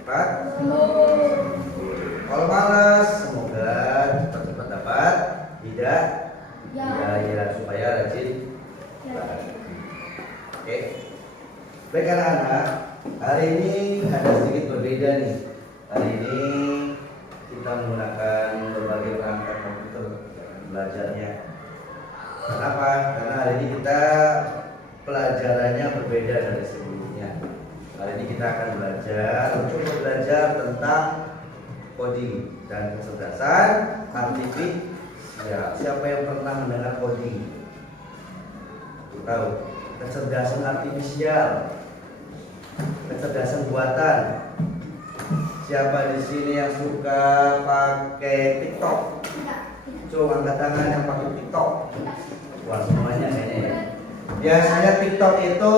Cepat. Kalau malas, semoga cepat-cepat dapat. Tidak. Ya, supaya rajin. Oke. Baik anak-anak, hari ini ada sedikit berbeda nih. Hari ini kita menggunakan berbagai perangkat komputer belajarnya. Kenapa? Karena hari ini kita pelajarannya berbeda dari sebelumnya. Hari ini kita akan coba belajar tentang coding dan kecerdasan artifisial. Ya, siapa yang pernah mendengar coding? Tahu? Kecerdasan artifisial, kecerdasan buatan. Siapa di sini yang suka pakai TikTok? Coba angkat tangan yang pakai TikTok. Wah, semuanya kayaknya ya. Biasanya TikTok itu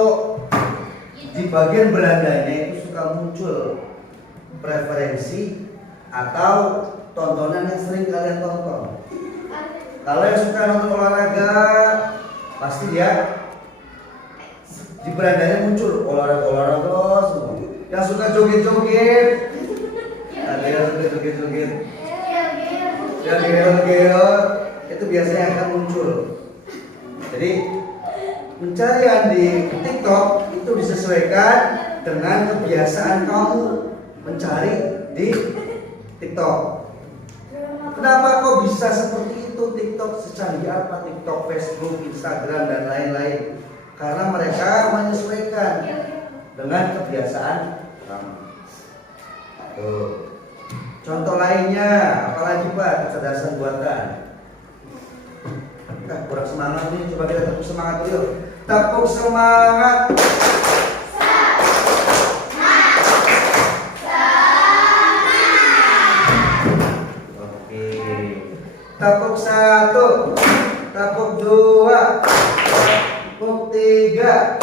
di bagian berandanya itu suka muncul preferensi atau tontonan yang sering kalian tonton. Kalau yang suka nonton olahraga, pasti dia di berandanya muncul olahraga semua. Yang suka joget-joget, ada yang suka joget-joget, yang gel-gel, itu biasanya akan muncul. Jadi pencarian di TikTok itu disesuaikan dengan kebiasaan kamu mencari di TikTok. Kenapa kok bisa seperti itu? TikTok secanggih apa? TikTok, Facebook, Instagram dan lain-lain. Karena mereka menyesuaikan dengan kebiasaan kamu. Tuh. Contoh lainnya, apalagi Pak, kecerdasan buatan. Kurang semangat nih, coba kita tepuk semangat dulu yuk. Tepuk semangat. Oke. Tepuk 1, tepuk 2, tepuk 3.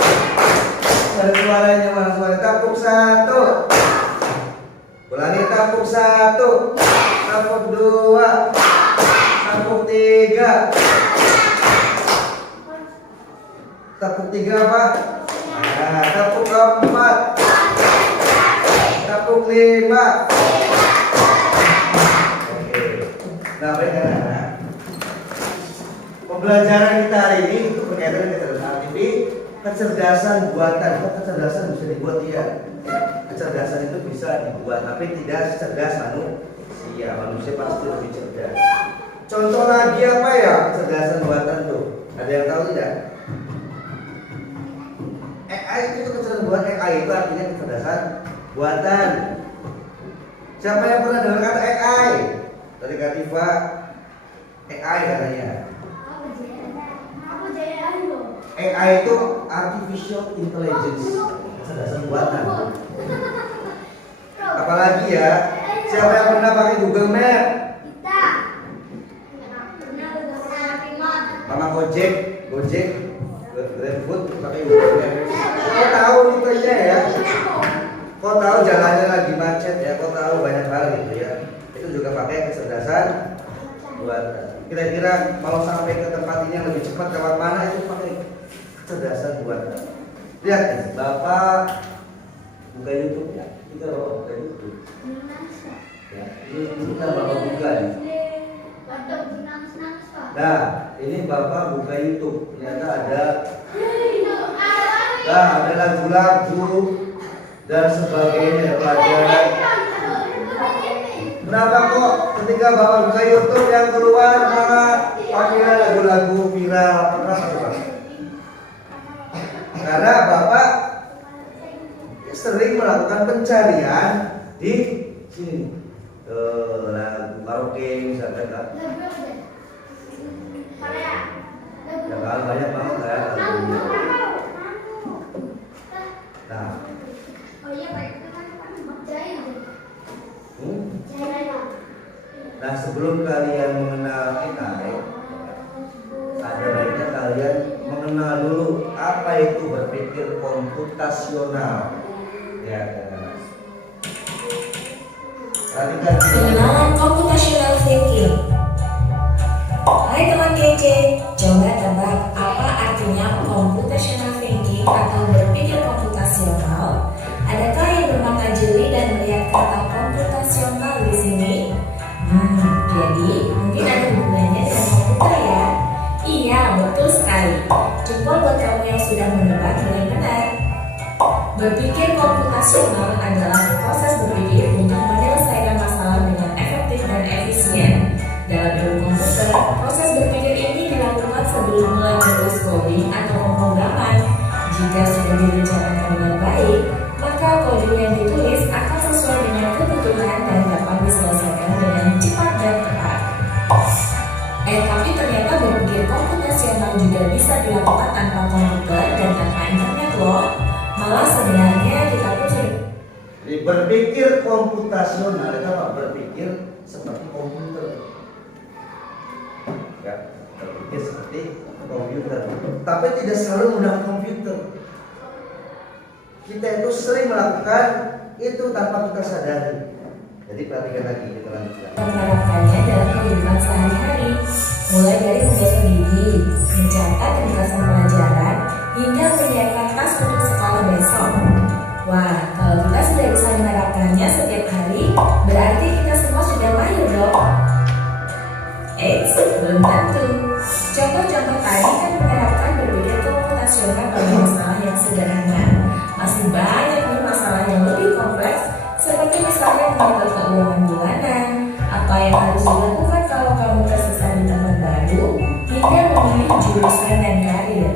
Ada suaranya mana suara? Tepuk 1. Ulangi, tepuk 1, tepuk 2, tepuk 3. Tepuk 3 apa? Nah, tepuk 4, tepuk 5. Oke. Nah, baik anak-anak. Pembelajaran kita hari ini itu berkaitan dengan kecerdasan artifisial, kecerdasan buatan. Kecerdasan bisa dibuat ya. Kecerdasan itu bisa dibuat, tapi tidak secerdas manusia. Manusia pasti lebih cerdas. Contoh lagi apa ya kecerdasan buatan tuh? Ada yang tahu tidak? AI itu kecerdasan buatan. AI itu artinya kecerdasan buatan. Siapa yang pernah dengar kata AI? Tadi Kak Tifa, AI katanya. AI itu artificial intelligence, kecerdasan buatan. Apalagi ya, siapa yang pernah pakai Google Map? Mama Gojek, GrabFood pakai Google Map. Kau tahu itu ya? Kau tahu jalannya lagi macet ya? Kau tahu banyak hal gitu ya? Itu juga pakai kecerdasan buatan. Kira-kira kalau sampai ke tempat ini yang lebih cepat lewat mana itu pakai kecerdasan buatan. Lihat nih, Bapak buka YouTube ya. Kita Bapak buka YouTube. Ya, ini kita Bapak buka nih. Nah, ini Bapak buka YouTube. Ternyata ada lagu-lagu dan sebagainya pelajaran. Kenapa kok ketika Bapak buka YouTube yang keluar malah akhirnya lagu-lagu viral? Kenapa? Karena Bapak sering melakukan pencarian di sini. Lagu karaoke misalkan kan. Ya kan banyak banget ya lagunya. Nah. Nah, sebelum kalian mengenal AI, ada baiknya kalian mengenal dulu apa itu berpikir komputasional. Ya, pengenalan computational thinking. Hai teman kece, coba tebak apa artinya computational thinking atau berpikir komputasional? Adakah yang bermata jeli dan melihat ke Jadi berpikir komputasional itu apa? Berpikir seperti komputer. Ya, berpikir seperti komputer. Tapi tidak selalu menggunakan komputer. Kita itu sering melakukan itu tanpa kita sadari. Jadi perhatikan lagi, kita lanjutkan. Menerapkannya dalam kehidupan sehari-hari, mulai dari menggosok gigi, mencatat ringkasan pelajaran, hingga menyiapkan tas untuk sekolah besok. Wah, kalau kita sudah bisa menerapkannya setiap hari, berarti kita semua sudah mahir dong. Belum tentu. Contoh-contoh tadi kan menerapkan berpikir komputasional pada masalah yang sederhana. Masih banyak nih masalah yang lebih kompleks, seperti misalnya mengatur keuangan bulanan, apa yang harus dilakukan kalau kamu tersisa di tempat baru, hingga memilih jurusan dan karir.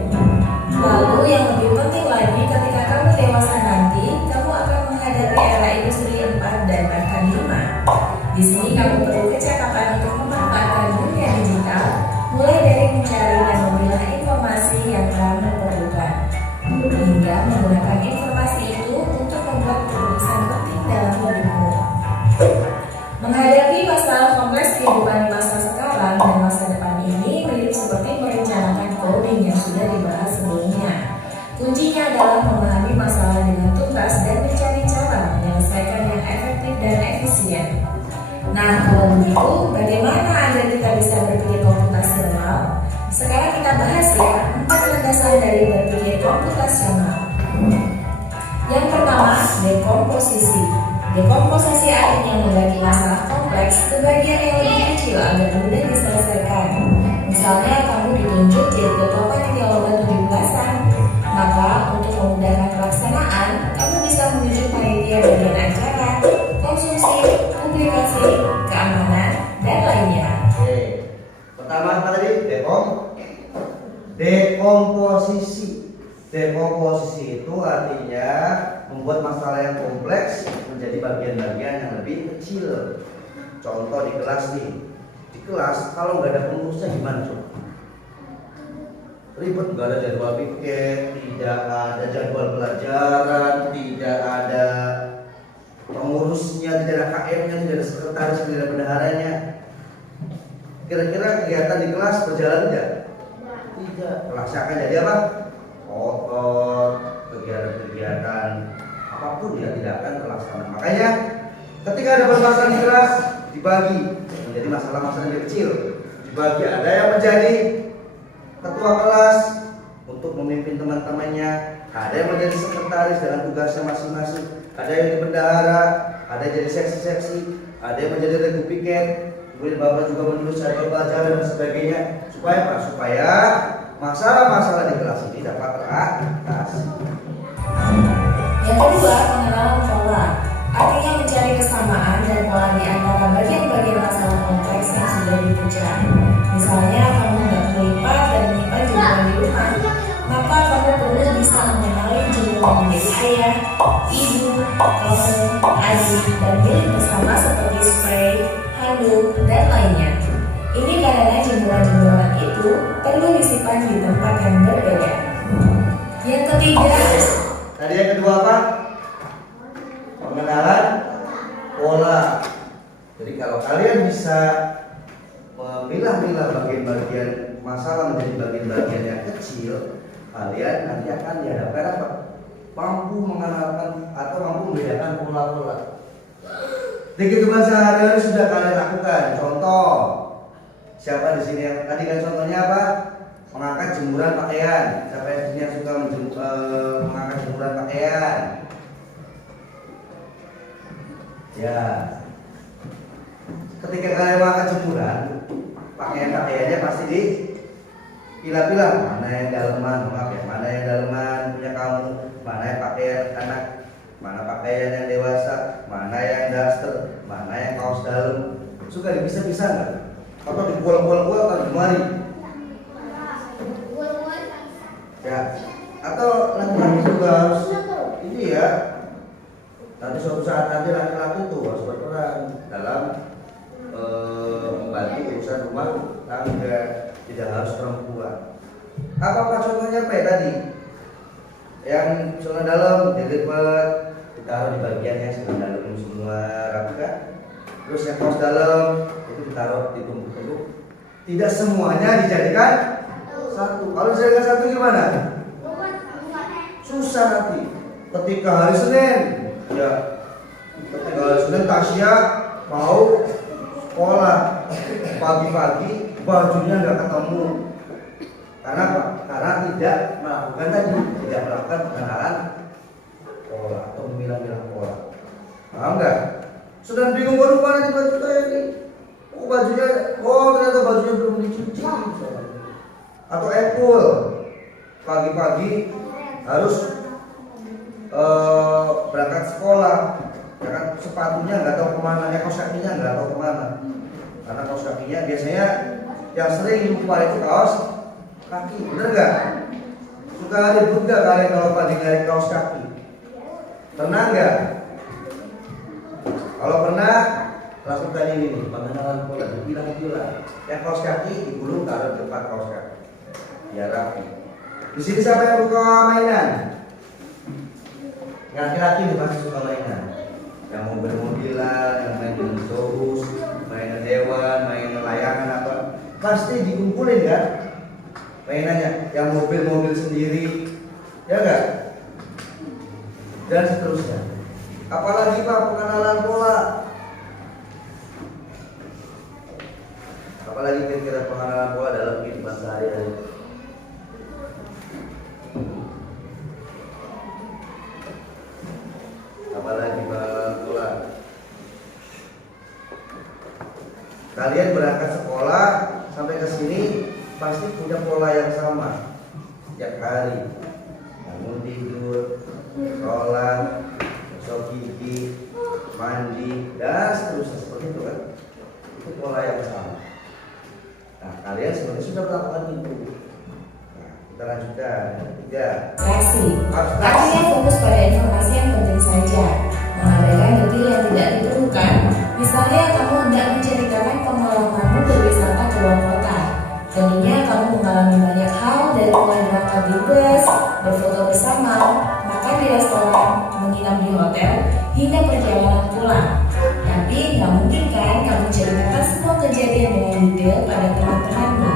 Lalu yang lebih penting lagi, ketika kamu dewasa nanti, kamu akan menghadapi era industri 4 dan bahkan 5. Di sini kamu perlu kecakapan untuk memanfaatkan dunia digital, mulai dari mencari dan memilah informasi yang kamu perlukan, hingga menggunakan informasi itu untuk membuat keputusan penting dalam hidupmu. Menghadapi masalah kompleks kehidupan masa sekarang dan masa depan ini mirip seperti merencanakan coding yang sudah dibahas sebelumnya. Kuncinya adalah memahami masalah dengan tuntas dan mencari cara menyelesaikan yang efektif dan efisien. Nah, kalau begitu, bagaimana agar kita bisa berpikir komputasional? Sekarang kita bahas ya 4 landasan dari berpikir komputasional. Yang pertama, dekomposisi. Dekomposisi artinya membagi masalah kompleks ke bagian yang lebih kecil agar mudah diselesaikan. Misalnya kamu ditunjuk jadi ketua panitia lomba 17-an, maka untuk memudahkan pelaksanaan, kamu bisa menunjuk panitia bagian acara, konsumsi, publikasi, keamanan, dan lainnya. Oke. Pertama apa tadi? Dekomposisi. Dekomposisi itu artinya membuat masalah yang kompleks menjadi bagian-bagian yang lebih kecil. Contoh di kelas nih. Di kelas kalau nggak ada pengurusnya gimana coba? Ribet, nggak ada jadwal piket, tidak ada jadwal pelajaran, tidak ada pengurusnya, tidak ada KM-nya, tidak ada sekretaris, tidak ada bendaharanya. Kira-kira kegiatan di kelas berjalan tidak? Tidak. Kelasnya akan jadi apa? Kotor, kegiatan-kegiatan apapun ya tidak akan terlaksana. Makanya ketika ada permasalahan di kelas dibagi menjadi masalah-masalah yang kecil. Dibagi, ada yang menjadi ketua kelas untuk memimpin teman-temannya, ada yang menjadi sekretaris dalam tugasnya masing-masing, ada yang di bendahara, ada yang jadi seksi-seksi, ada yang menjadi regu piket, kemudian bapak juga menulis jadwal pelajaran dan sebagainya. Supaya apa? Supaya masalah-masalah di kelas ini dapat teratasi. Yang kedua, pengenalan pola. Artinya mencari kesamaan dan pola di antara bagian-bagian masalah kompleks yang sudah dipecah. Misalnya, kamu hendak melipat dan menyimpan jemuran di rumah, maka kamu perlu bisa mengenali jemuran menjadi ayah, ibu, kamu, adik, dan milik bersama seperti spray, handuk, dan lainnya. Ini karena jemuran-jemuran itu perlu disimpan di tempat yang berbeda. Yang ketiga, Tadi yang kedua apa? Pengenalan pola. Jadi kalau kalian bisa memilah-milah bagian-bagian masalah menjadi bagian-bagian yang kecil, kalian nanti akan dihadapkan apa? Mampu mengenalkan atau mampu membedakan pola-pola. Di kehidupan sehari-hari sudah kalian lakukan. Contoh, siapa di sini yang tadi kan contohnya apa? Mengangkat jemuran pakaian. Siapa di sini yang suka mengangkat jemuran pakaian? Ya. Ketika kalian mengangkat jemuran, pakaiannya pasti dipilah-pilah. Mana yang daleman, maaf ya, mana yang daleman punya kamu, mana yang pakaian anak, mana pakaian yang dewasa, mana yang daster, mana yang kaos dalam. Suka dipisah-pisah nggak? Atau dibuang-buang atau dimari? Ya, atau laki-laki juga harus ini ya. Nanti suatu saat nanti laki-laki itu harus berperan dalam membantu urusan rumah tangga, tidak harus perempuan. Apa contohnya apa ya tadi? Yang celana dalam dilipat, ditaruh di bagian yang sebelah dalam semua rapi kan. Terus yang kaos dalam itu ditaruh ditumpuk-tumpuk. Tidak semuanya dijadikan satu. Kalau dijadikan satu gimana? Susah nanti. Ketika hari Senin, ya ketika hari Senin Tasya mau sekolah pagi-pagi bajunya nggak ketemu. Karena apa? Karena tidak melakukan pengenalan pola atau memilah-milah pola. Paham nggak? Sedang bingung baru mana di baju saya ini. Oh bajunya, ternyata bajunya belum dicuci. Atau Apple pagi-pagi harus berangkat sekolah, ya kan sepatunya nggak tahu kemana, kaos kakinya nggak tahu kemana. Karena kaos kakinya biasanya yang sering lupa itu kaos kaki, bener nggak? Suka ribut nggak kalian kalau pagi nyari kaos kaki? Pernah nggak? Kalau pernah, lakukan ini nih, pengenalan pola, dipilah-pilah. Yang kaos kaki digulung taruh di depan kaos kaki, biar rapi. Di sini siapa yang suka mainan? Yang laki-laki nih pasti suka mainan. Yang mobil-mobilan, yang main dinosaurus, mainan hewan, mainan layangan apa, pasti dikumpulin kan? Mainannya, yang mobil-mobil sendiri, ya enggak? Dan seterusnya. Apalagi Pak pengenalan pola. Apalagi kira-kira pengenalan pola dalam kehidupan sehari-hari. Apalagi pengenalan pola. Kalian berangkat sekolah sampai ke sini pasti punya pola yang sama setiap hari. Bangun tidur, sholat, gosok gigi, mandi, dan seterusnya seperti itu kan. Itu pola yang sama. Nah, kalian sebenarnya sudah melakukan itu. Nah, kita lanjutkan. Yang ketiga, abstraksi. Artinya fokus pada informasi yang penting saja, mengabaikan detail yang tidak diperlukan. Misalnya kamu hendak menceritakan pengalamanmu berwisata ke luar kota. Tentunya kamu mengalami banyak hal dari mulai berangkat di bus, berfoto bersama, makan di restoran, menginap di hotel, hingga perjalanan pulang. Tapi nggak mungkin kan kamu ceritakan semua kejadian dengan detail pada teman-temanmu.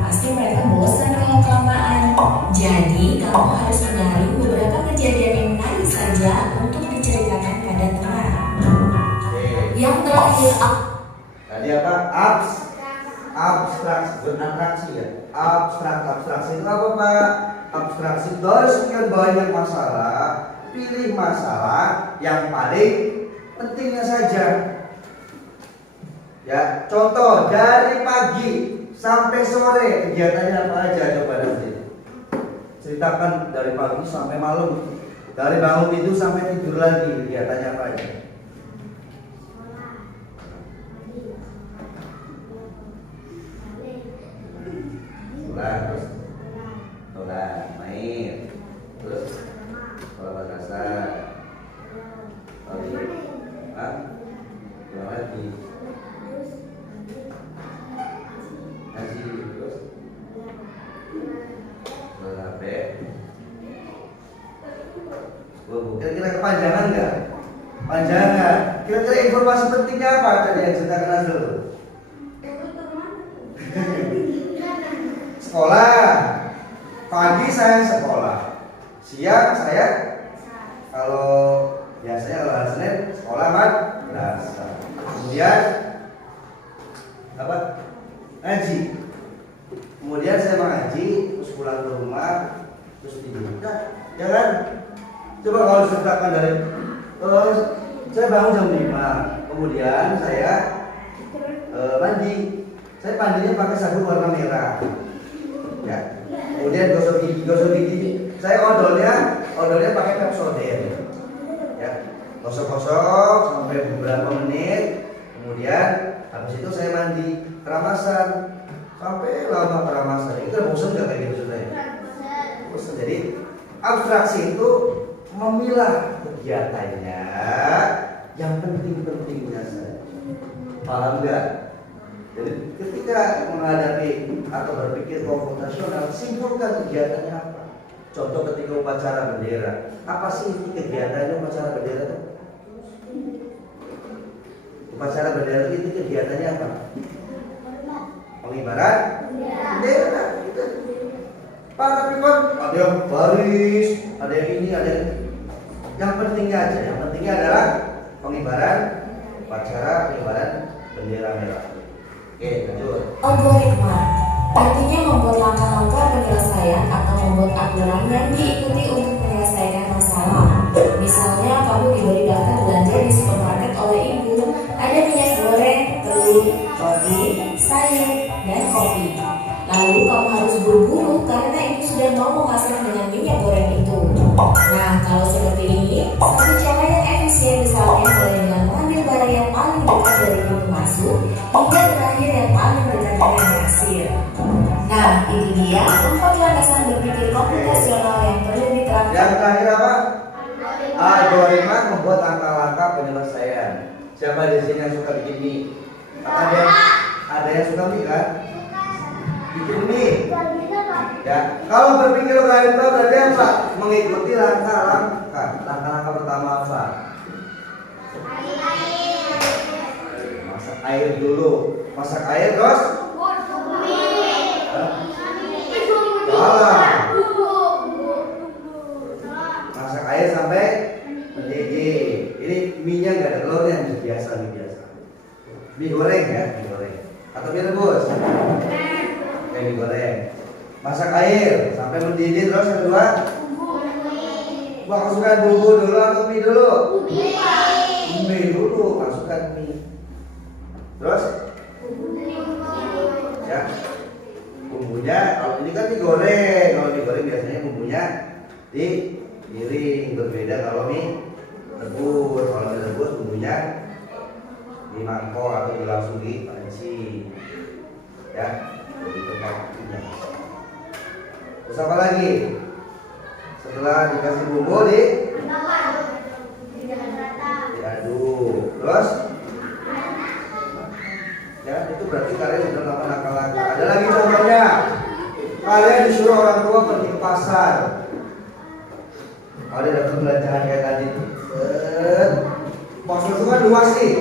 Pasti mereka bosan kalau kelamaan. Jadi kamu harus menyaring beberapa kejadian yang menarik saja untuk diceritakan pada teman. Yang terakhir, tadi apa? Abstraksi, beratraksi ya. Abstraksi itu apa Pak? Abstraksi dari sekian banyak masalah, pilih masalah yang paling pentingnya saja. Ya, contoh dari pagi sampai sore kegiatannya apa aja coba nanti. Ceritakan dari pagi sampai malam, dari bangun tidur sampai tidur lagi kegiatannya apa aja. Sholat, main, terus sekolah madrasah, lagi, ngaji, terus HP. Kira-kira kepanjangan nggak? Panjangan. Kira-kira informasi pentingnya apa tadi yang ceritakan Azrul? Sekolah. Pagi saya sekolah, siang saya kalau biasanya kalau hari Senin sekolah madrasah. Kemudian apa? Ngaji. Kemudian saya mengaji, terus pulang ke rumah, terus tidur. Nah, ya kan? Coba kalau diceritakan dari saya bangun jam 5, kemudian saya mandi. Saya mandinya pakai sabun warna merah. Ya. Kemudian gosok gigi. Saya odolnya pakai Pepsodent. Ya. Gosok-gosok sampai beberapa menit. Kemudian habis itu saya mandi, keramasan. Sampai lama keramasan. Itu bosan enggak kayak gitu sudah? Bosan. Jadi abstraksi itu memilah kegiatannya yang penting-pentingnya saja. Paham enggak? Jadi ketika menghadapi atau berpikir konfrontasional, simpulkan kegiatannya apa. Contoh ketika upacara bendera, apa sih kegiatannya upacara bendera itu? Upacara bendera itu kegiatannya apa? Pengibaran bendera. Pak, tapi kan ada yang baris, ada yang ini, ada yang pentingnya aja. Yang pentingnya adalah pengibaran upacara pengibaran bendera merah. Oke, lanjut. Algoritma artinya membuat langkah-langkah penyelesaian atau membuat aturan yang diikuti untuk menyelesaikan masalah. Misalnya kamu diberi daftar belanja di supermarket oleh ibu, ada minyak goreng, telur, roti, sayur, dan kopi. Lalu kamu harus buru-buru karena ibu sudah mau memasak dengan minyak goreng itu. Nah, kalau seperti ini, satu cara yang efisien misalnya mulai dengan mengambil barang yang paling dekat dari pintu masuk hingga terakhir yang paling dekat dengan kasir. Nah, ini dia 4 landasan berpikir komputasional yang perlu diterapkan. Yang terakhir apa? Algoritma membuat langkah-langkah penyelesaian. Siapa di sini yang suka bikin mie? Ada yang suka mie kan? Bikin mie. Ya, kalau berpikir algoritma berarti apa? Mengikuti langkah-langkah. Langkah-langkah pertama apa? Masak air dulu. Masak air terus? Salah. Masak air sampai mendidih. Ini mie-nya nggak ada telurnya, mie biasa, mie biasa. Mie goreng ya, mie goreng. Atau mie rebus? Kayak mie goreng. Masak air sampai mendidih terus yang kedua? Masukkan bumbu dulu atau mie dulu? Mie dulu, masukkan mie. Terus? Ya. Bumbunya, kalau ini kan digoreng. Kalau digoreng biasanya bumbunya digiling. Berbeda kalau mie rebus. Kalau mie rebus bumbunya di mangkok atau langsung di panci. Ya, di tempatnya. Terus apa lagi? Setelah dikasih bumbu diaduk. Terus? Ya, itu berarti kalian sudah melakukan langkah-langkah. Ada lagi contohnya. Kalian disuruh orang tua pergi ke pasar. Kalian dapat belanjaan kayak tadi. Pasar itu kan luas sih,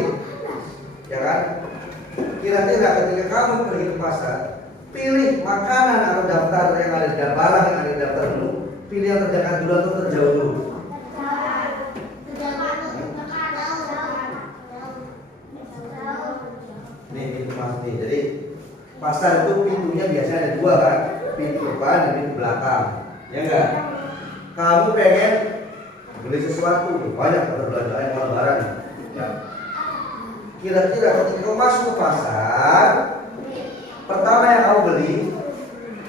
ya kan? Kira-kira ketika kamu pergi ke pasar, pilih makanan atau daftar yang ada di barang yang ada di daftar dulu. Pilih yang terdekat dulu atau terjauh dulu. Nih pintu masuk nih. Jadi pasar itu pintunya biasanya ada dua kan, pintu depan dan pintu belakang. Ya enggak? Kamu pengen beli sesuatu, banyak perbelanjaan yang lebaran. Ya. Kira-kira ketika kamu masuk ke pasar, pertama yang kamu beli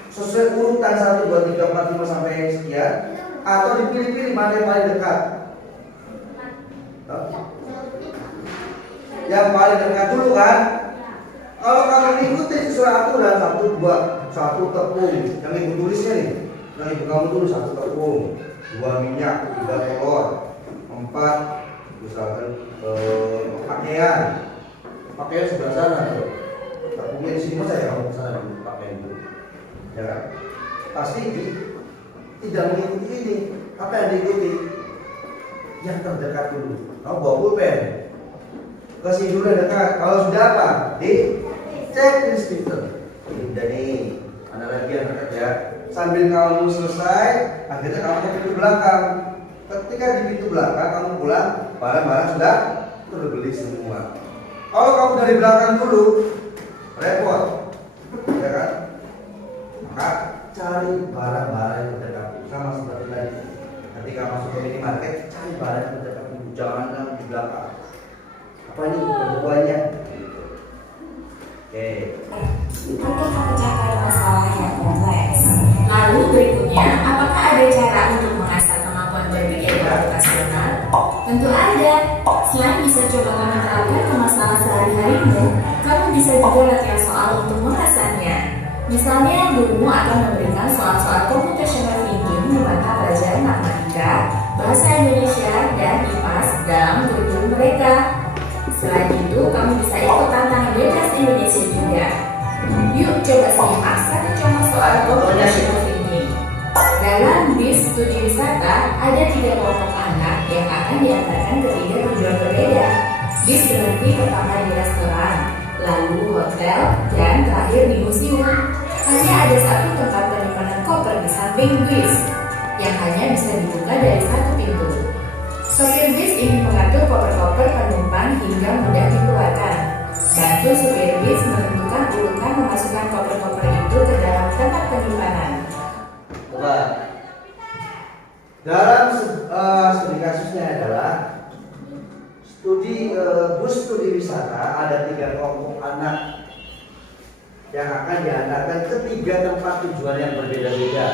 sesuai urutan 1, 2, 3, 4, 5 sampai sekian, atau dipilih-pilih mana yang paling dekat. Yang paling dekat dulu kan. Kalau kamu ikuti sesuai aturan 1, 2, 1 tepung, yang ibu tulisnya nih, yang ibu kamu tulis 1 tepung, 2 minyak, 3 telur, 4 misalkan pakaian sebelah sana tuh. Tepungnya di sini saja kamu kesana dulu pakaian dulu, ya kan? Pasti tidak mengikuti ini. Apa yang diikuti? Yang terdekat dulu. Kamu bawa pulpen, kasih dulu yang dekat. Kalau sudah apa? Cek di speaker. Udah nih, ada lagi yang dekat ya. Sambil kamu selesai, akhirnya kamu ke pintu belakang. Ketika di pintu belakang kamu pulang, barang-barang sudah terbeli semua. Kalau kamu dari belakang dulu, repot, ya kan? Maka cari barang-barang yang terdekat. Sama seperti tadi. Ketika masuk ke minimarket, cari barang yang terdekat dulu. Jangan di belakang. Apa ini pembukuannya? Oke. Untuk memecahkan masalah yang kompleks. Lalu berikutnya, apakah ada cara untuk mengasah kemampuan berpikir komputasional? Tentu ada. Selain bisa coba kamu terapkan ke masalah sehari-harimu, kamu bisa juga latihan soal untuk mengasahnya. Misalnya, gurumu akan memberikan soal-soal computational thinking di mata pelajaran matematika, bahasa Indonesia, dan IPAS dalam kurikulum mereka. Selain itu, kamu bisa ikut tantangan bebas Indonesia juga. Yuk coba simak satu contoh soal computational thinking. Dan Dalam bis studi wisata, ada 3 kelompok anak yang akan diantarkan ke 3 tujuan berbeda. Bis berhenti pertama di restoran, lalu hotel, dan terakhir di museum. Hanya ada 1 tempat penyimpanan koper di samping bis, yang hanya bisa dibuka dari 1 pintu. Sopir bis ingin mengatur koper-koper penumpang hingga mudah dikeluarkan. Bantu supir bis menentukan urutan memasukkan koper-koper itu ke dalam tempat penyimpanan. Coba. Dalam studi kasusnya adalah bus studi wisata, ada 3 kelompok anak yang akan diantarkan ke 3 tempat tujuan yang berbeda-beda.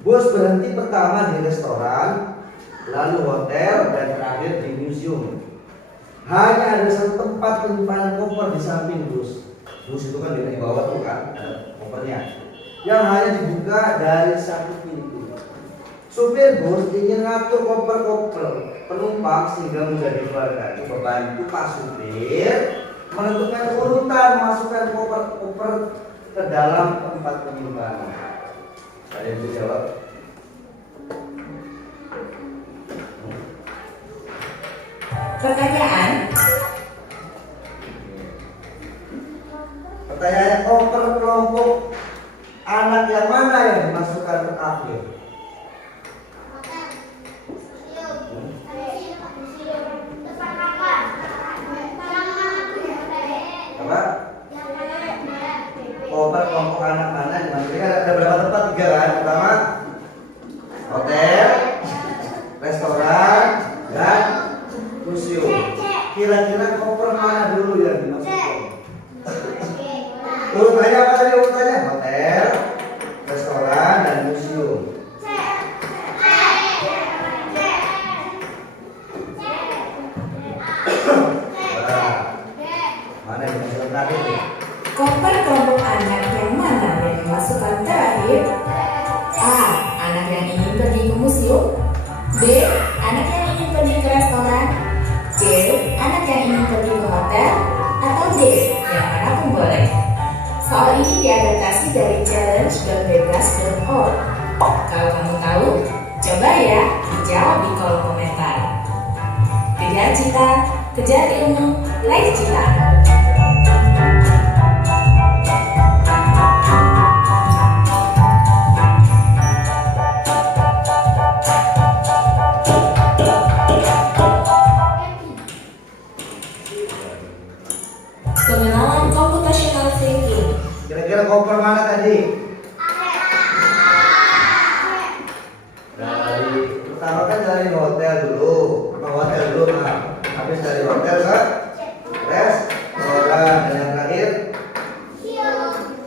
Bus berhenti pertama di restoran, lalu hotel, dan terakhir di museum. Hanya ada 1 tempat penyimpanan koper di samping bus. Bus itu kan di bawah tuh kan, ada kopernya, yang hanya dibuka dari 1 pintu. Supir bus ingin ngatur koper-koper penumpang sehingga mudah dikeluarkan. Membantu Pak supir menentukan urutan masukkan koper-koper ke dalam tempat penyimpanan. Ada yang bisa jawab? Pertanyaannya, koper kelompok anak yang mana yang dimasukkan terakhir? Apa? Koper kelompok anak mana yang dimasukkan? Ada berapa tempat? 3 kan? Pertama, hotel, restoran, dan museum. Kira-kira koper mana dulu yang dimasukkan? Urutannya apa tadi urutannya? Hotel, restoran, dan museum. Mana yang dimasukkan terakhir? Koper kelompok anak yang mana yang dimasukkan terakhir? A. Anak yang ingin pergi ke museum. B. Anak yang ingin pergi ke restoran. C. Anak yang ingin pergi ke hotel. Atau D. Yang mana pun boleh. Soal ini diadaptasi dari challenge.bebas.org. Kalau kamu tahu, coba ya dijawab di kolom komentar. Kejar cita, kejar ilmu, raih cita. Pengenalan computational thinking. Kira-kira koper mana tadi? Pertama kan dari hotel dulu, habis dari hotel ke restoran, dan yang terakhir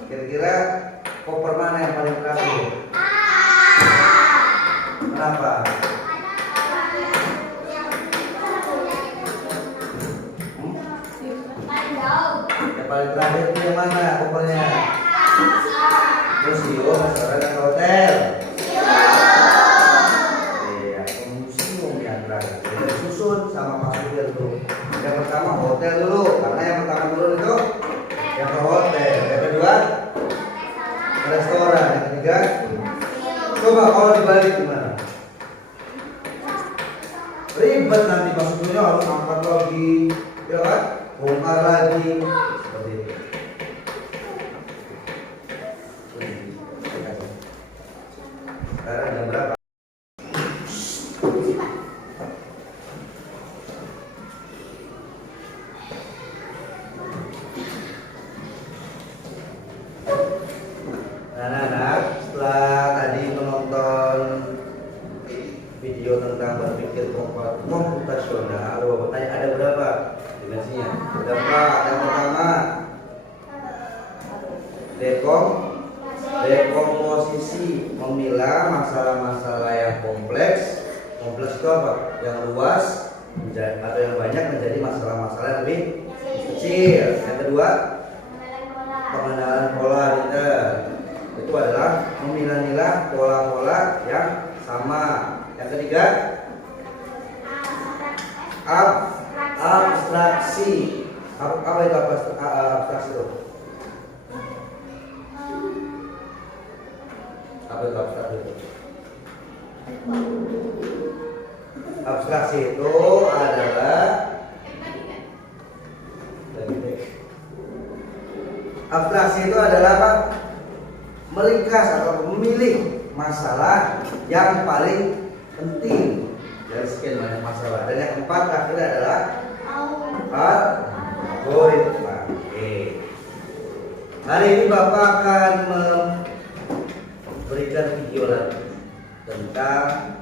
kira-kira koper mana yang paling terakhir? Kenapa? Yang paling terakhir itu yang mana kopernya? Museum, restoran, atau hotel? Iya, museum yang terakhir. Jadi susun sama Pak Supir dulu. Yang pertama hotel dulu, karena yang pertama dulu itu yang ke hotel. Yang kedua restoran. Yang ketiga, coba kalau dibalik gimana? Ribet nanti Pak Supirnya harus angkat lagi, ya kan? Bongkar lagi, seperti itu. Sekarang jam berapa? Anak-anak, setelah tadi menonton video tentang berpikir komputasional, bertanya ada berapa dimensinya? Ada 4. Yang pertama, dekomposisi, memilah masalah-masalah yang kompleks. Kompleks itu apa? Yang luas atau yang banyak menjadi masalah-masalah yang lebih kecil. Yang kedua, pengenalan pola detail. Itu adalah memilah-milah pola-pola yang sama. Yang ketiga, abstraksi. Apa itu abstraksi itu? Apa? Apa itu abstraksi itu? Abstraksi itu adalah apa? Meringkas atau memilih masalah yang paling penting dari sekian banyak masalah. Dan yang keempat terakhir adalah algoritma. Oke. Hari ini Bapak akan memberikan video lagi tentang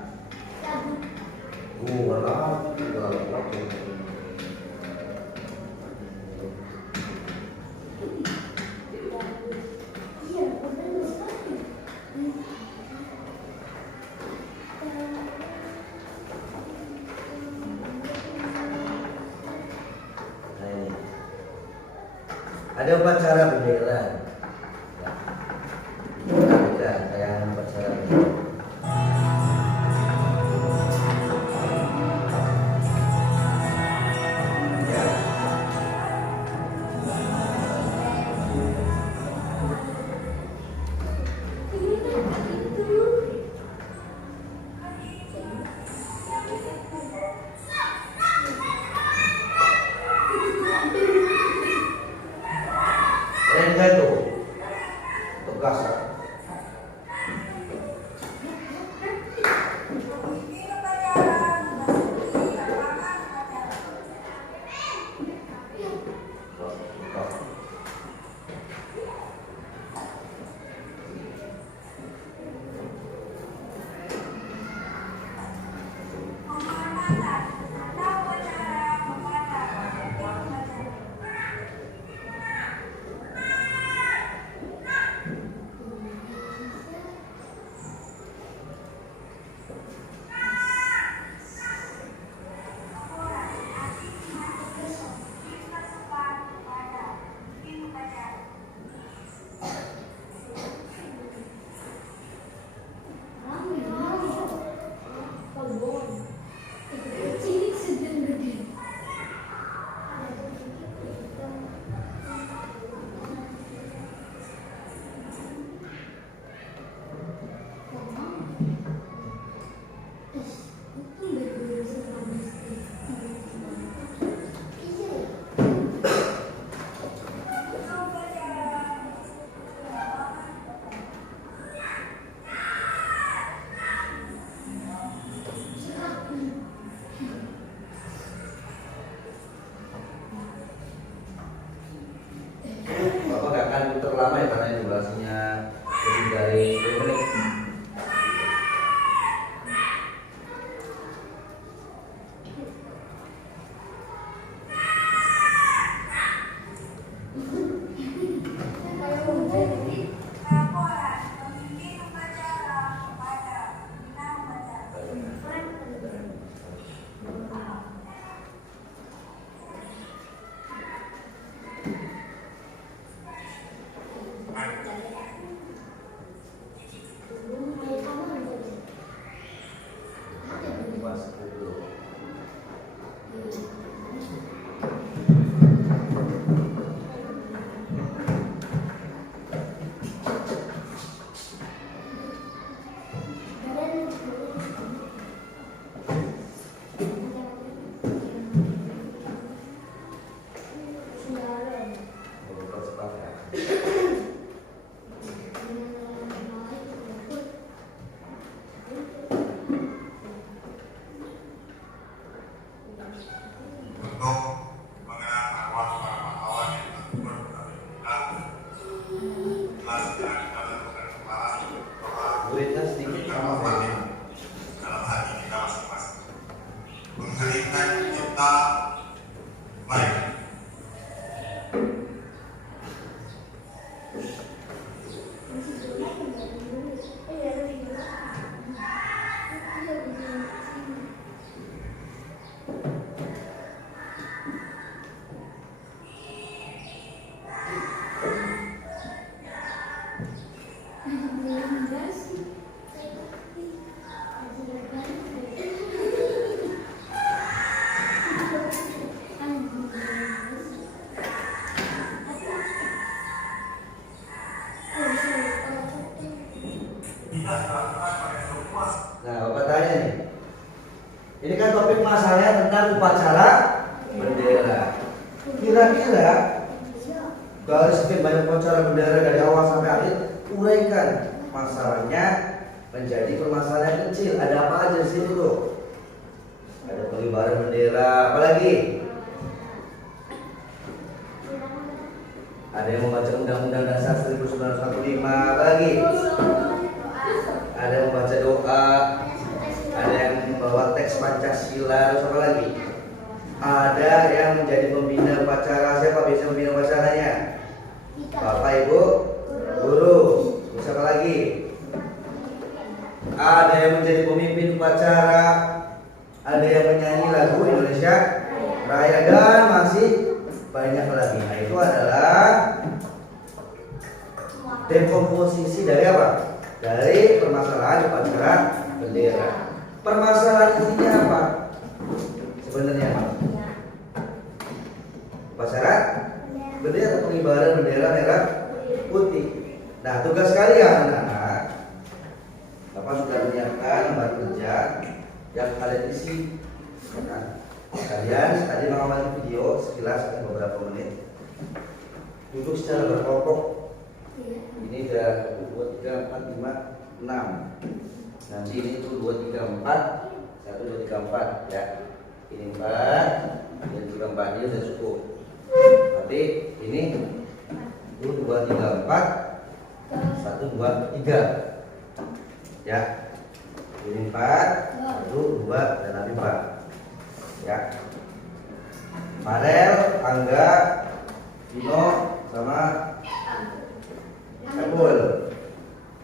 ada upacara bendera. Ada tayangan upacara bendera. Keren gak tuh? Tegas. Bapak gak akan terlama ya karena ini durasinya lebih dari 2 menit. Muridnya sedikit sama dalam hati kita masing-masing, mengheningkan kita baik. kira-kira garis sekian banyak upacara bendera dari awal sampai akhir, uraikan masalahnya menjadi permasalahan kecil. Ada apa aja di situ tuh? Ada pengibaran bendera, apalagi? Ada yang membaca Undang-Undang Dasar 1945, apalagi? Ada yang membaca doa, ada yang membawa teks Pancasila, terus apa lagi? Ada yang menjadi pembina upacara. Siapa biasa pembina upacaranya? Bapak Ibu guru. Terus apa lagi? Ada yang menjadi pemimpin upacara, ada yang menyanyi lagu Indonesia Raya, dan masih banyak lagi. Nah, itu adalah dekomposisi dari apa? Dari permasalahan upacara bendera. Permasalahan intinya apa? Sebenarnya upacara bendera, pengibaran bendera merah putih. Nah, tugas kalian anak-anak, Bapak sudah menyiapkan lembar kerja yang kalian isi. Nah, kalian tadi mengamati video sekilas beberapa menit. Duduk secara berkelompok. Ini udah 2, 3, 4, 5, 6. Nanti ini tuh 2, 3, 4, 1, 2, 3, 4 ya. Ini 4, dan 3, 4 ini sudah cukup. Tapi ini 2, 3, 4, 1, 2, 3 ya. Ini 4, 1, 2, dan nanti 4 ya. Farel, Angga, Dino, sama Saiful.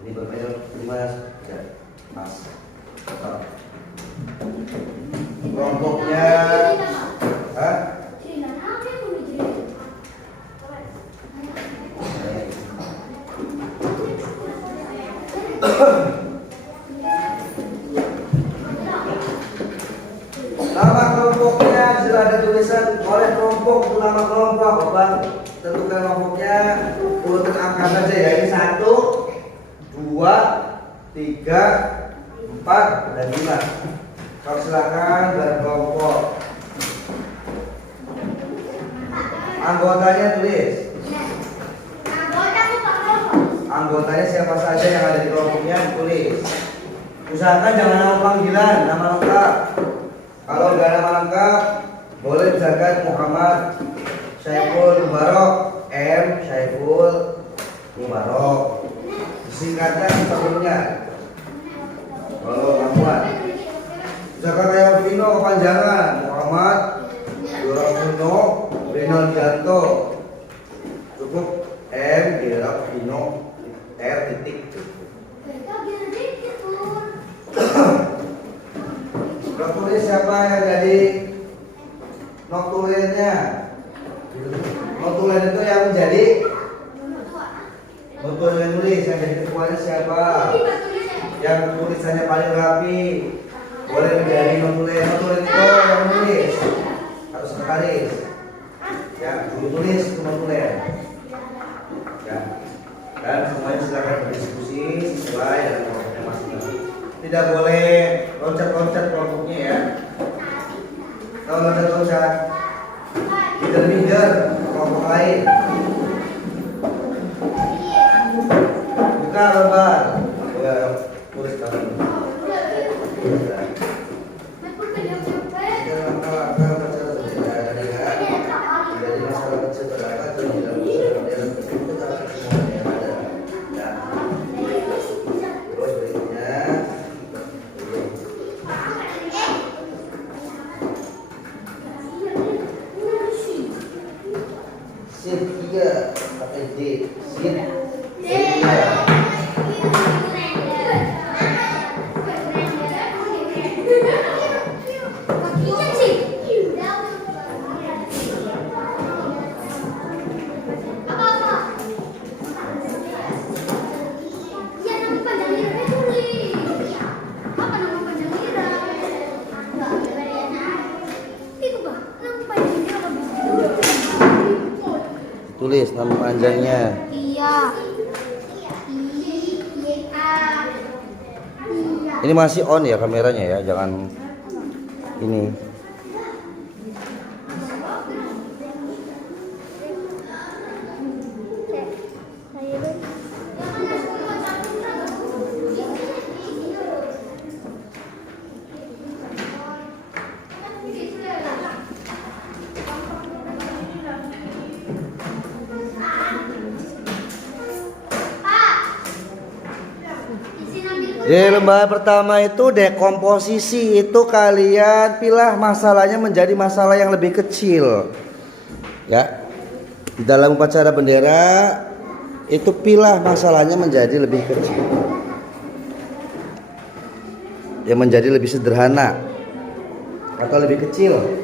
Ini bermain 5 ya, Mas. Kelompoknya hah? Nama kelompoknya sudah ada tulisan oleh kelompok untuk nama kelompok. Bapak tentukan kelompoknya, urutan angka saja ya. Ini 1, 2, 3, 4, dan 5. Kau silakan berkelompok. Anggotanya tulis. Anggotanya siapa saja yang ada di kelompoknya tulis. Usahakan jangan nama panggilan, nama lengkap. Kalau nggak nama lengkap, boleh misalkan Muhammad Saiful Mubarok, M Saiful Mubarok. Singkatnya sebelumnya. Kalau Muhammad, misalkan kayak Vino kepanjangan Muhammad Durafuno Renaldianto, cukup M Gerard Vino R titik. Tulis siapa yang jadi notulennya? Notulen itu yang menjadi notulen nulis, yang jadi ketuanya siapa? Yang tulisannya paling rapi boleh menjadi notulen. Notulen itu yang menulis atau sekretaris. Ya, guru tulis itu notulen. Ya, dan semuanya silakan berdiskusi sesuai dengan kelompoknya masing-masing. Tidak boleh loncat-loncat kelompoknya ya. Kalau loncat-loncat, leader kelompok lain. Buka lembar. Tulis tangan. Jadi masalah kecil terdapat di dalam Sip 3 pakai D. Sip 3. Tulis nama panjangnya. Iya. Ini masih on ya kameranya ya, jangan ini. Di lembaga pertama itu dekomposisi, itu kalian pilah masalahnya menjadi masalah yang lebih kecil. Ya. Di dalam upacara bendera itu pilah masalahnya menjadi lebih kecil. Yang menjadi lebih sederhana atau lebih kecil.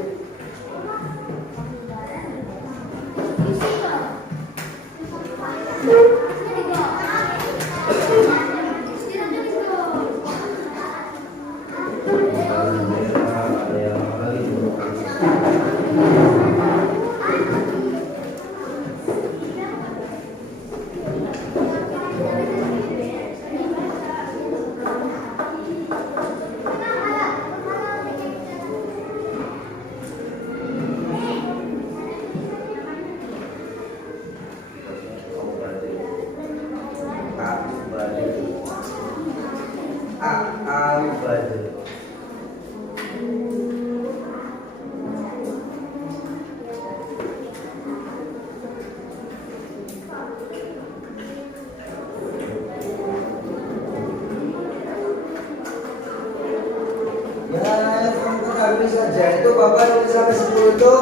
Ya, teman-teman habis saja itu Bapak nulis sampai 10 itu.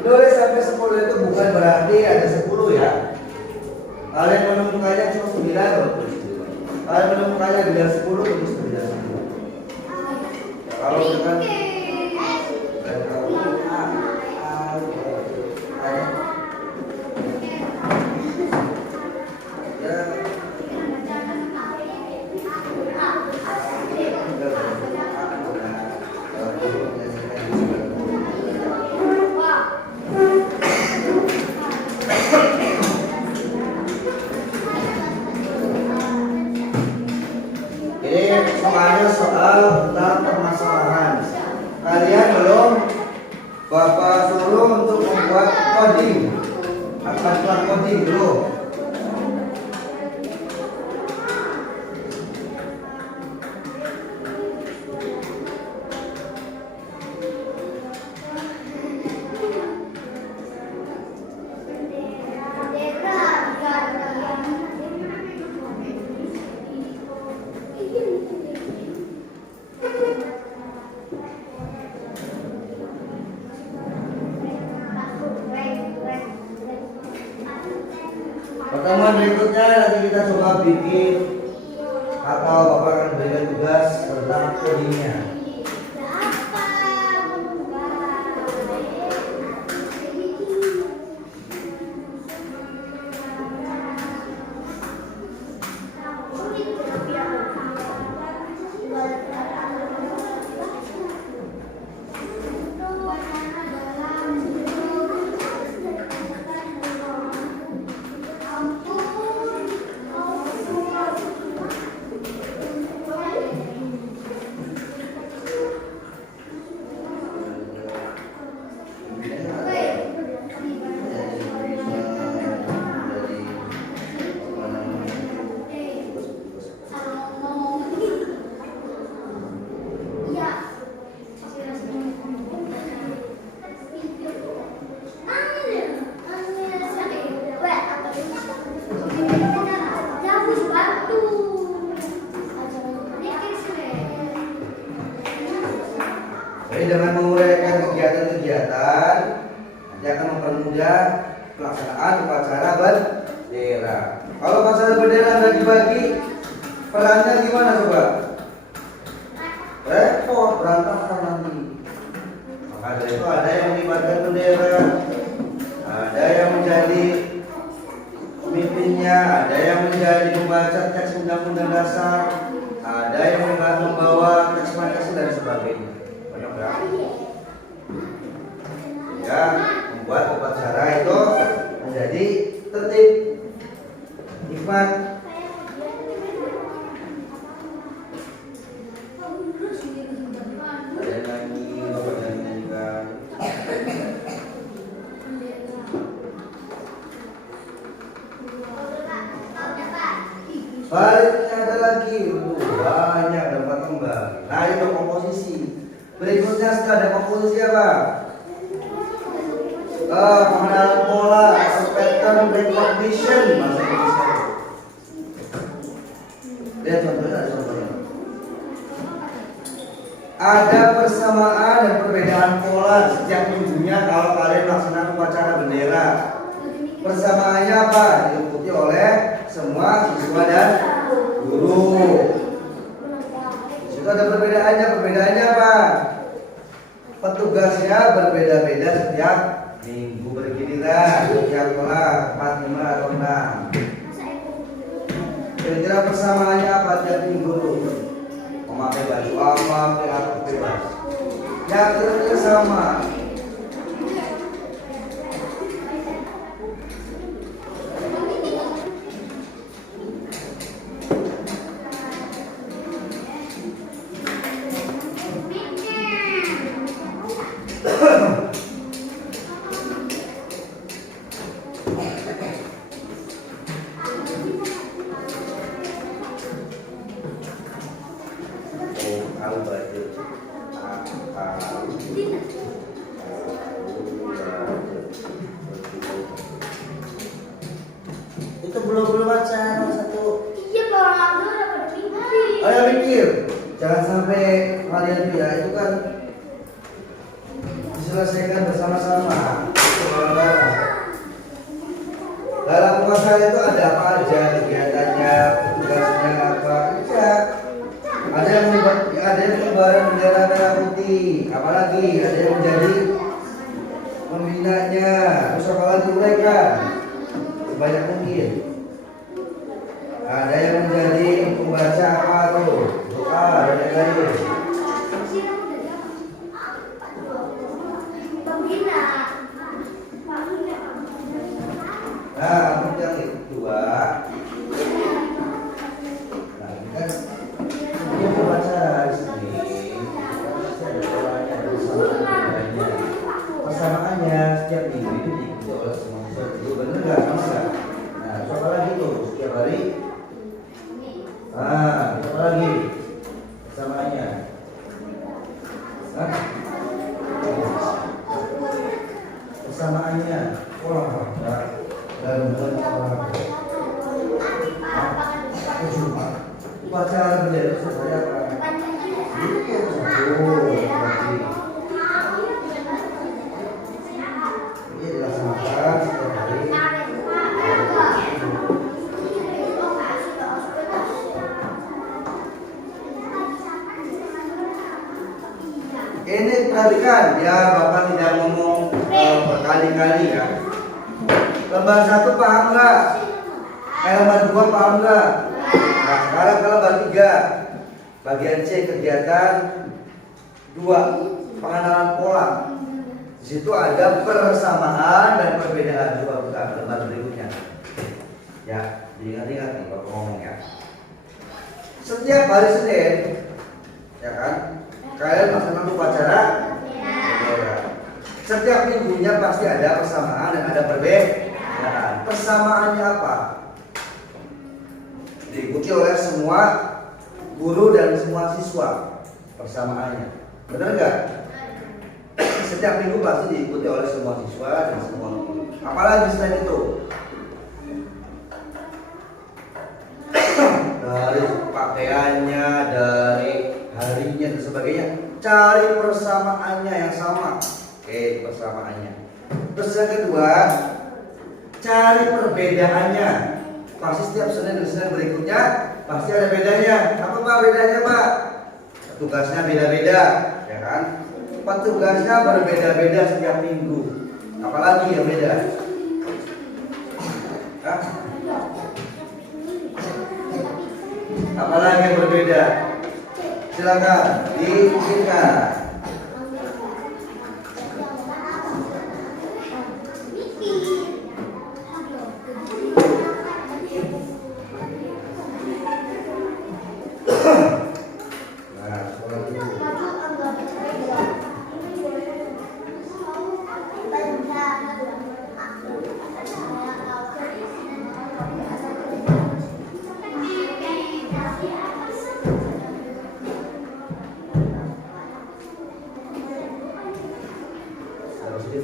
Nulis sampai 10 itu bukan berarti ada 10 ya. Kalian menemukannya cuma 9 loh. Kalian menemukannya dengan 10 tulis 9. Kalau dengan soalnya soal tentang permasalahan. Kalian belum Bapak suruh untuk membuat coding. Akan buat coding dulu. Pertemuan berikutnya nanti kita coba bikin atau Bapak akan berikan tugas tentang codingnya. Jadi dengan menguraikan kegiatan-kegiatan nanti akan mempermudah pelaksanaan upacara bendera. Kalau upacara bendera bagi-bagi perannya gimana coba? Repot, berantakan nanti. Maka dari itu ada yang melibatkan bendera, ada yang menjadi pemimpinnya, ada yang menjadi membaca teks undang-undang dasar, ada yang membawa teks Pancasila dan sebagainya. Ya, membuat upacara itu menjadi tertib, hikmat. Ada nyanyi, bapak nyanyikan. Baliknya ada lagi, banyak dapat kembali. Nah itu komposisi. Berikutnya setelah ada komposisi apa? Pengenalan pola atau pattern recognition bahasa Indonesia. Lihat contohnya. ada persamaan dan perbedaan pola setiap minggunya kalau kalian melaksanakan upacara bendera. Persamaannya apa? Diikuti oleh semua siswa dan guru. Di situ ada perbedaannya. Perbedaannya apa? Petugasnya berbeda-beda setiap minggu bergiliran, setiap kelas 4, 5 atau 6. Kira-kira persamaannya apa tiap minggu tuh? Memakai baju apa, pakai bebas. Ya kira-kira sama. Itu belum baca nomor 1. Iya, Bang Abdul udah pada mikir. Ayo mikir, jangan sampai kalian tidak itu kan diselesaikan bersama-sama. Dalam puasa itu ada apa aja kegiatannya, tugasnya apa aja. Ada yang mengibarkan bendera merah putih, apalagi ada yang menjadi pembinanya, terus apalagi mereka sebanyak mungkin. Ada yang menjadi pembaca apa tuh, doa dan lain-lain. Pembina. Nah, untuk yang kedua, nah ini kan dia membaca di sini, pasti ada polanya, ada persamaannya. Persamaannya setiap minggu itu diikuti oleh semua siswa. Bener nggak? Sama nggak? Nah, coba lagi tuh setiap hari. Nah, coba lagi persamaannya. Nah, persamaannya. Wah, dan olahraga. Upacara bendera itu saya apa? Ini dilaksanakan setiap hari. Ini perhatikan ya, Bapak tidak ngomong berkali-kali ya. Lembar 1 paham nggak? Lembar 2 paham nggak? Nah, sekarang ke lembar 3. Bagian C, kegiatan 2, pengenalan pola. Di situ ada persamaan dan perbedaan. Coba buka lembar berikutnya. Ya, diingat-ingat nih Bapak ngomong ya. Setiap hari Senin, ya kan? Kalian melaksanakan upacara bendera. Setiap minggunya pasti ada persamaan dan ada perbedaan. Persamaannya apa? Diikuti oleh semua guru dan semua siswa. Persamaannya, benar nggak? Setiap minggu pasti diikuti oleh semua siswa dan semua guru. Apalagi selain itu? Dari pakaiannya, dari harinya dan sebagainya, cari persamaannya yang sama. Oke, persamaannya. Terus yang kedua, cari perbedaannya. Pasti setiap Senin dan Senin berikutnya pasti ada bedanya. Apa Pak bedanya Pak? Tugasnya beda-beda, ya kan? Petugasnya berbeda-beda setiap minggu. Apalagi yang beda? Hah? Apalagi yang berbeda? Silakan dibuktikan.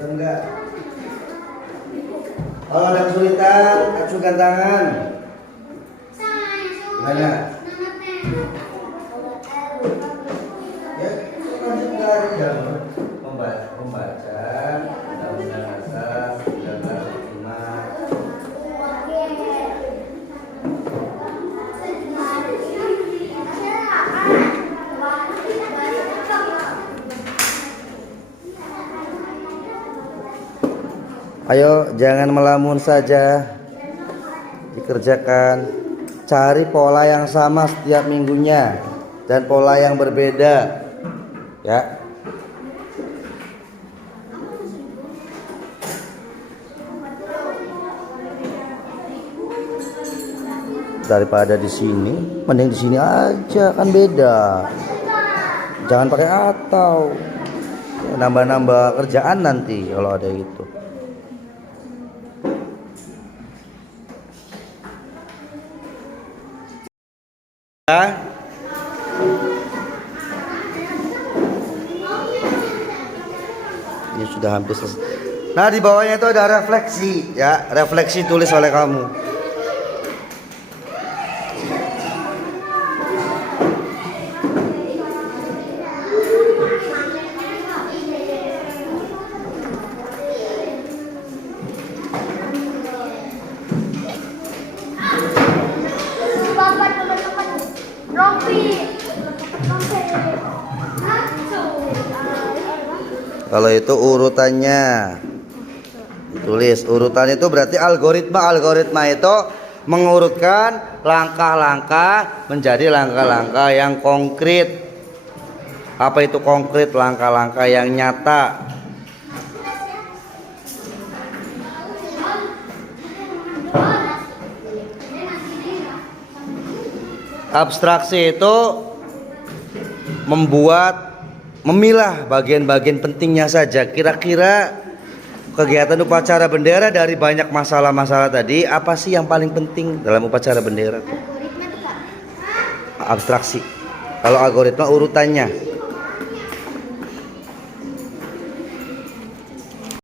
Enggak. Kalau ada kesulitan, acungkan tangan. Mana? Ya. Ayo, jangan melamun saja. Dikerjakan. Cari pola yang sama setiap minggunya dan pola yang berbeda. Ya. Daripada di sini, mending di sini aja, kan beda. Jangan pakai atau nambah-nambah kerjaan nanti kalau ada itu. Ya. Ini sudah hampir selesai. Nah, di bawahnya itu ada refleksi, ya. Refleksi tulis oleh kamu. Bapak teman-teman rompi. Kalau itu urutannya, tulis urutannya itu berarti algoritma. Algoritma itu mengurutkan langkah-langkah menjadi langkah-langkah yang konkret. Apa itu konkret? Langkah-langkah yang nyata. Abstraksi itu memilah bagian-bagian pentingnya saja. Kira-kira kegiatan upacara bendera dari banyak masalah-masalah tadi, apa sih yang paling penting dalam upacara bendera? Algoritma tuh Kak. Abstraksi. Kalau algoritma urutannya.